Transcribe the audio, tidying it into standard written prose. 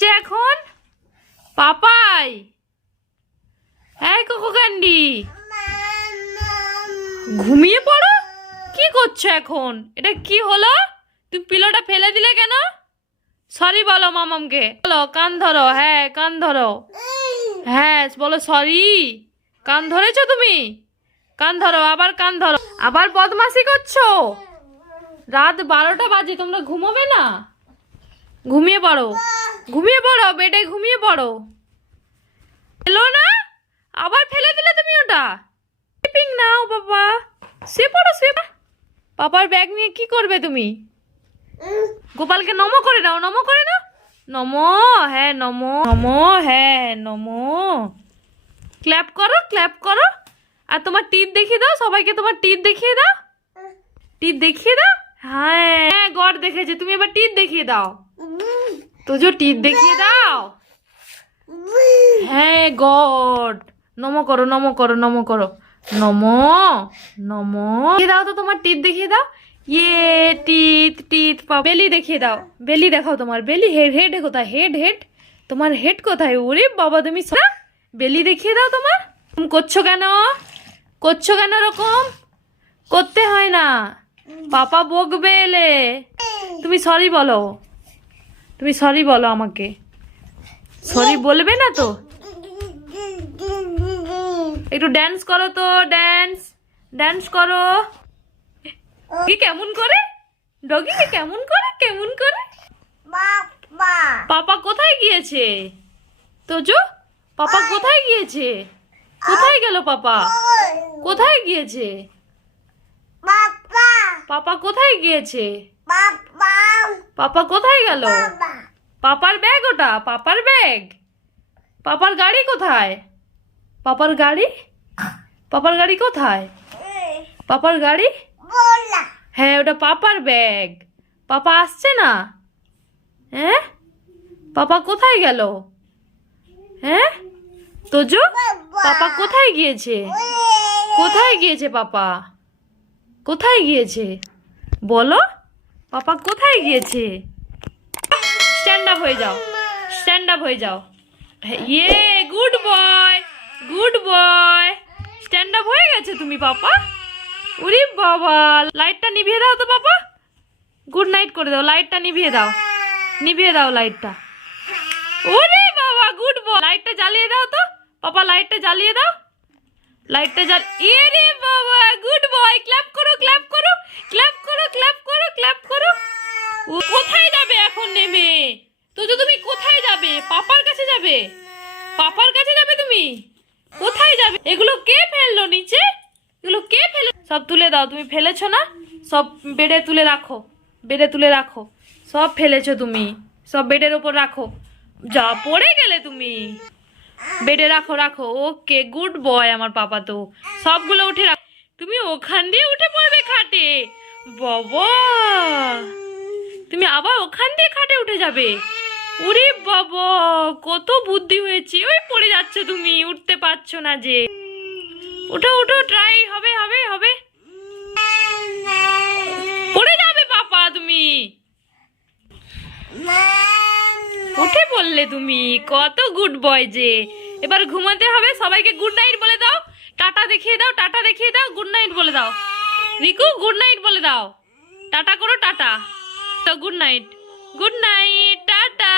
যে এখন পাপাই, হ্যাঁ কোকো ক্যান্ডি, ঘুমিয়ে পড়ো। কি করছো এখন? এটা কি হলো? তুমি পিলোটা ফেলে দিলে কেন? সরি বলো মামামকে, বলো কান ধরো। হ্যাঁ কান ধরো, হ্যাঁ বলো সরি। কান ধরেছো তুমি? কান ধরো, আবার কান ধরো। আবার বদমাশি করছো। রাত 12টা বাজে, তোমরা ঘুমোবে না? ঘুমিয়ে পড়ো, ঘুমিয়ে পড়ো, বেডে ঘুমিয়ে পড়ো। এলো না, আবার ফেলে দিলে তুমি ওটা। স্লিপিং নাও বাবা, শুয়ে পড়ো শুয়ে পড়ো। পাপার ব্যাগ নিয়ে কি করবে তুমি? গোপালকে নমো করে দাও, নমো করে দাও। নমো, হ্যাঁ নমো, নমো, হ্যাঁ নমো। ক্ল্যাপ করো, ক্ল্যাপ করো। আর তোমার টিপ দেখিয়ে দাও সবাইকে, তোমার টিপ দেখিয়ে দাও। টিপ দেখিয়ে দাও। হ্যাঁ হ্যাঁ, গড দেখেছে, তুমি এবার টিপ দেখিয়ে দাও। তো যে টিপ দেখিয়ে দাও। হ্যাঁ গড, নমো করো, নমো করো, নমো করো। নমো, নমো দেখিয়ে দাও। তো তোমার টিপ দেখিয়ে দাও। ইয়ে টিথ টিথ, বেলি দেখিয়ে দাও। বেলি দেখাও, তোমার বেলি। হেড, হেড কোথায়? হেড, হেড তোমার হেড কোথায়? ওরে বাবা, তুমি বেলি দেখিয়ে দাও তোমার। তুমি করছো কেন? করছো কেন এরকম? করতে হয় না, পাপা বকবে এলে। তুমি সরি বলো, তুমি সরি বলো আমাকে। সরি বলবে না তো? একটু ড্যান্স করো তো, ড্যান্স, ড্যান্স করো। কি কেমন করে? ডগিকে কেমন করে, কেমন করে? পাপা কোথায় গিয়েছে? তোজো, পাপা কোথায় গিয়েছে? কোথায় গেল পাপা? কোথায় গিয়েছে পাপা? কোথায় গিয়েছে পাপা? কোথায় গেল? পাপার ব্যাগ ওটা, পাপার ব্যাগ। পাপার গাড়ি কোথায়? পাপার গাড়ি, পাপার গাড়ি কোথায়? পাপার গাড়ি, হ্যাঁ ওটা পাপার ব্যাগ। পাপা আসছে না। হ্যাঁ, পাপা কোথায় গেল? হ্যাঁ তোজো, পাপা কোথায় গিয়েছে? কোথায় গিয়েছে পাপা? কোথায় গিয়েছে বলো? পাপা কোথায় গিয়েছে? স্ট্যান্ড আপ হয়ে যাও, স্ট্যান্ড আপ হয়ে যাও। ইয়ে good boy, good boy. Stand up হয়ে গেছে তুমি পাপা। উরি বাবা, লাইটটা নিভিয়ে দাও তো পাপা। গুড নাইট করে দাও, লাইটটা নিভিয়ে দাও, নিভিয়ে দাও লাইটটা। ওরে বাবা, গুড বয়। লাইটটা জ্বালিয়ে দাও তো পাপা, লাইটটা জ্বালিয়ে দাও। লাইটটা জ্বালিয়ে, রে বাবা গুড বয়। ক্ল্যাপ করো, ক্ল্যাপ করো, ক্ল্যাপ করো, ক্ল্যাপ করো, ক্ল্যাপ করো। ও কোথায় যাবে এখন নেমে? তো তুমি কোথায় যাবে? পাপার কাছে যাবে? পাপার কাছে যাবে তুমি? কোথায় যাবে? এগুলো কে ফেললো নিচে? এগুলো কে ফেলে? সব তুলে দাও, তুমি ফেলেছো না? সব বেডে তুলে রাখো, বেডে তুলে রাখো। সব ফেলেছো তুমি, সব বেডের ওপর রাখো। যা পড়ে গেলে তুমি। বেডে রাখো, রাখো। ওকে গুড বয় আমার পাপা। তো সবগুলো উঠে রাখো। তুমি ওখান দিয়ে উঠে পড়বে খাটে? বাবা, তুমি আবার ওখান দিয়ে খাটে উঠে যাবে? ওরে বাবা, কত বুদ্ধি হয়েছে। ওই পড়ে যাচ্ছে তুমি, উঠতে পারছো না যে। ওঠো ওঠো, ট্রাই হবে, হবে, হবে। পড়ে যাবে পাপা তুমি। উঠে পড়লে তুমি, কত গুড বয় যে। এবার ঘুমাতে হবে, সবাইকে গুড নাইট বলে দাও। টাটা দেখিয়ে দাও, টাটা দেখিয়ে দাও, গুড নাইট বলে দাও। রিকু গুড নাইট বলে দাও, টাটা করো, টাটা। তো good night, good night, tata.